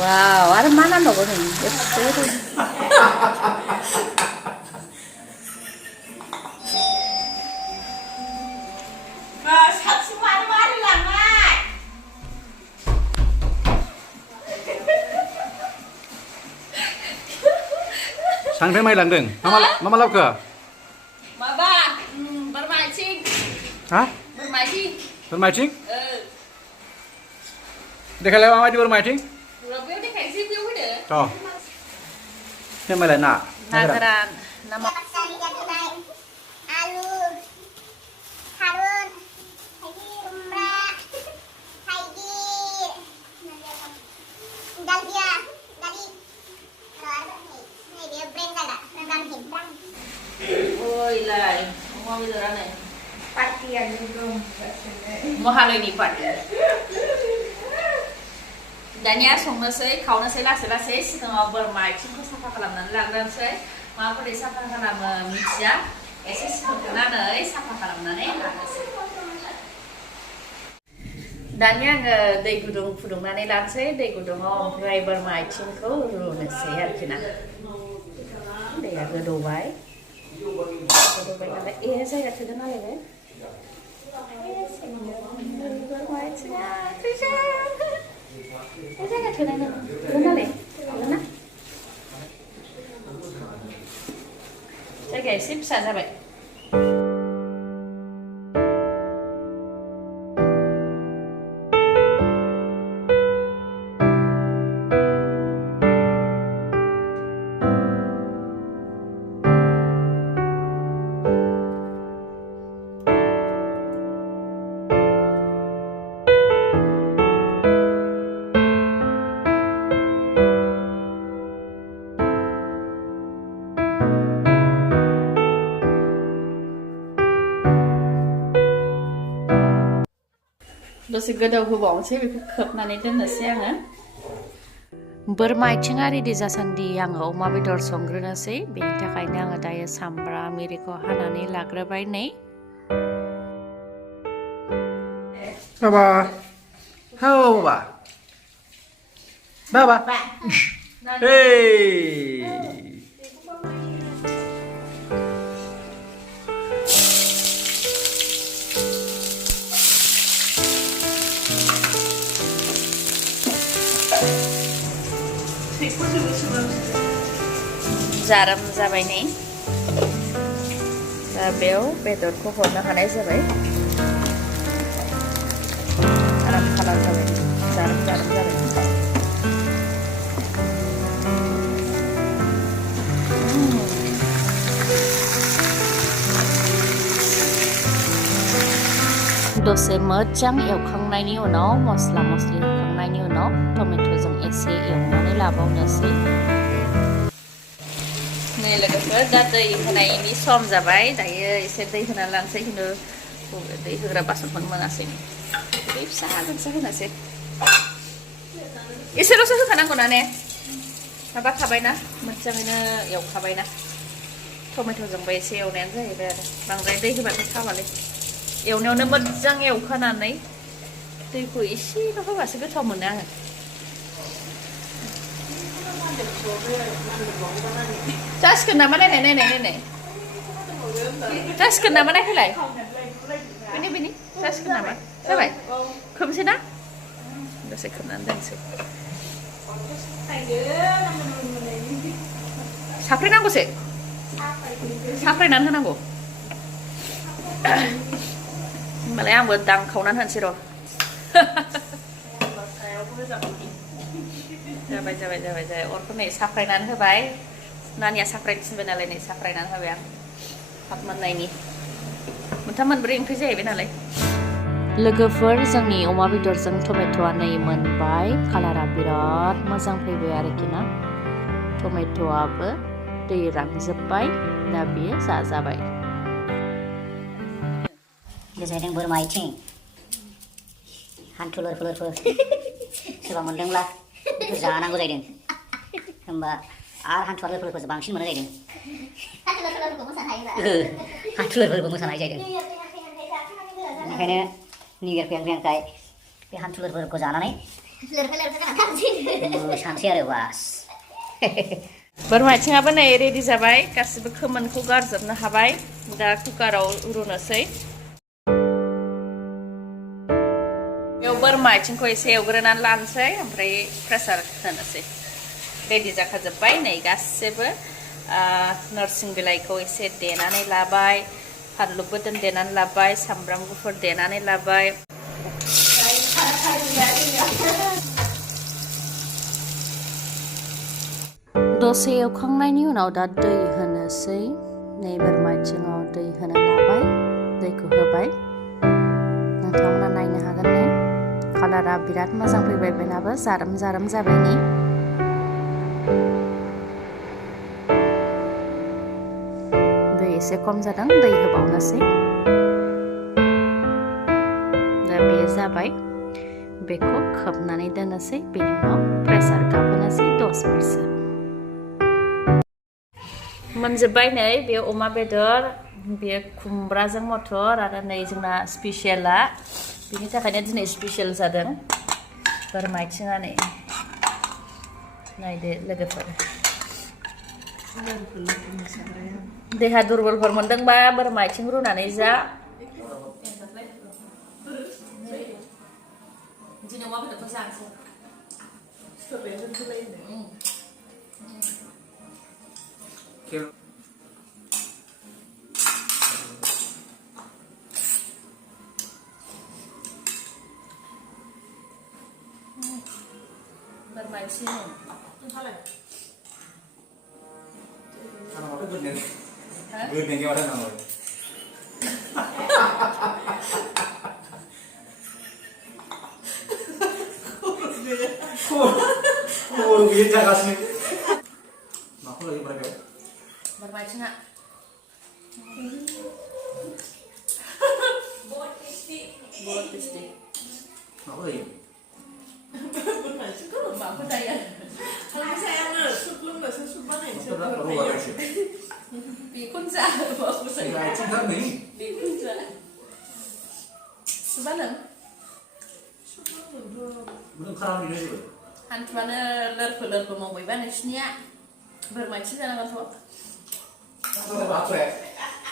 Wow, ada mana dong ini? Betul. Sang thế mày lần đừng, mama lau cửa. Mà ba, bermain cing. Hah? Bermain cing. Bermain cing? Dia kalau mama juga bermain cing? Lebih dia kayak sih dia udah. Toh. Ini mày lần nạ. Nagaran, nama. Ôi lại, mau bây giờ này. Phát tiền luôn. Mau hai lần đi phát. Danya संनोसै खावनोसै लासै लासै सिगाङाव बोरमा आथिंखौ साफा खालामनानै लाग्रोनोसै माबोरै साफा खालामो मिथिया एसे सिखोनानै साफा खालामनानै लानोसै दानिया आङो दै गुदुं फुदुंनानै लानोसै दै गुदुङाव ओमफ्राय बोरमा आथिंखौ रुनोसै आरोखि ना दैया गोदौबाय नालाय जायगा थोदों नालाय बे बोरमा आथिङा थैसै जायगा थोनाय नालाय ना जायगाया एसे फिसा जाबाय दसे गोदौ होबावनोसै बेखौ खोबनानै दोननोसै आङो बोरमा आथिङा रेडि जासान्दि आङो अमा बेदर संग्रोनोसै बेनि थाखायनो आङो दायो सामब्राम एरिखौ हानानै लाग्रोबाय नै Baba. Halo Baba. Baba. Hey. जाराम जाबाय नै दा बेयाव बेदरखौ हरनो हानाय जाबाय आराम खालार जाबाय जाराम जाबाय दसे मोजां एवखांनायनि उनाव मस्ला मस्लि होखांनायनि उनाव टमेट'जों एसे एवनानै लाबावनोसै नै लोगोफोर दा दै होनायनि सम जाबाय दायो एसे दै होनानै लानोसै खिन्थु दै होग्रा बासनखौनो मोनासै दै फिसा हागोनसो होनोसै एसेल'सो होखानांगौ ना ने माबा खाबायना मोजाङैनो एवखाबायना टमेट'जोंबो एसे एवनायानो जाहैबाय आरो बांद्राय दै होबाथाय खाबालै एवनायावनो मोजां एवखानानै दैखौ एसेल' होबासो गोथाव मोनो आङो जासिगोन नामा नायनाय जासिगोन नामा नायफैलाय बेनि जासिगोन नामा जाबाय खोबनोसै ना दसे खोबनानै दोनसै साफ्रेनांगौसो साफ्रेनानै होनांगौ होमबालाय आंबो दांखावनानै होनोसै र' जाबाय अरखौ नै साफ्रायनानै होबाय नानिया साफ्रायनो थिनबाय नालाय नै साफ्रायनानै होबाय आं थाब मोननायनि मोनथाम मोनब्रै ओंख्रि जाहैबाय नालाय लोगोफोर जोंनि अमा बेदरजों टमेट'आ नै मोनबाय कालारा बिराद मोजां फैबाय आरोखि ना टमेट'आबो दै रानजोब्बाय दा बेयो जाजाबाय जाहैदों बोरमा आथिं हान्थुलुरफोर सोरबा मोनदोंब्ला जानांगौ जाहैदों होमबा आरो हान्थुलुरफोरखौ बांसिन मोनो जाहैदों हान्थुलुरफोरखौ मोसानो हायो जाहैदों बेनिखायनो निउ इयार फैहांखाय बे हान्थुलुरफोरखौ जानानै सानसै आरो बास बोरमा आथिङाबो नै रेडि जाबाय गासिबो खोमोनखौ गारजोबनो हाबाय दा कुकाराव रुनोसै बेयाव बोरमा आथिंखौ एसे एवग्रोनानै लानोसै ओमफ्राय प्रेसार होनोसै रेडि जाखाजोब्बाय नै गासिबो नरसिं बिलाइखौ एसे देनानै लाबाय फानलु बोदोन देनानै लाबाय सामब्राम गुफुर देनानै लाबाय दसे एवखांनायनि उनाव दा दै होनोसै नै बोरमा आथिङाव दै होना लाबाय दैखौ होबाय नोंथांमोना नायनो हागोन नै कालारा बिराद मोजां फैबाय बेनाबो जारोम जारोम जाबाय नै दै एसे खम जादों दै होबावनोसै दा बेयो जाबाय बेखौ खोबनानै दोननोसै बेनि उनाव प्रेसार गाबहोनोसै 10 मिनिटसो मोनजोब्बाय नै बे अमा बेदर बे खुमब्राजों मटर आरो नै जोंना स्पेसियेला बिनि थाखायनो दिनै स्पेसियेल जादों बोरमा आथिङा नै नायदो लोगोफोर देहा दुरबलफोर मोनदोंबा बोरमा आथिं रुनानै जा दिनै अमा बेदरखौ जानोसै बोरमा आथिं Goodness, what an hour. Oh, dia jaga sini. Aku lagi berapa? Bodo nggak? Bodo. Aku lagi. Aku daya. Kalau saya sebelum mana yang Itu dah baru baru sih. Bikun za, aku saya. Saya cinta nih. Bikun za. Sebenarnya. Belum karam ini juga. Hantuannya lerpe mau bebas nesnya. Bermain jangan tuh. Apa ya?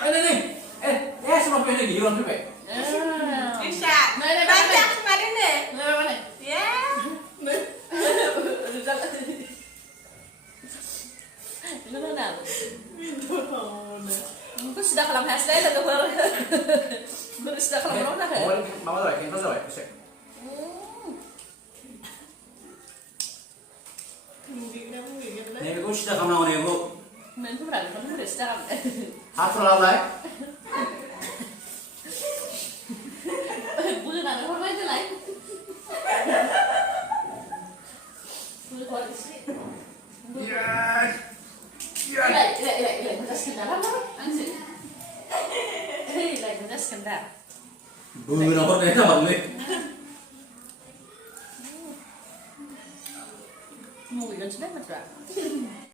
Nih. Semua punya lagi, Yuan juga. Bisa. Mana Banyak kemarin deh. mana? Ya. Itu sudah kelam hasilnya ada baru. Baru sudah kelam orang dah. Mama dah, kita dah, bisa. Nih, aku sudah kamu nak nih, bu. Nanti berapa? Kamu sudah sudah. Hafal apa? Bukan ada orang lain lain. Bukan sih. Yes. Iya, mudah sekedar apa? Anjir. Mudah sekedar. Bukan apa nih, apa nih? Mau ikan sudah macam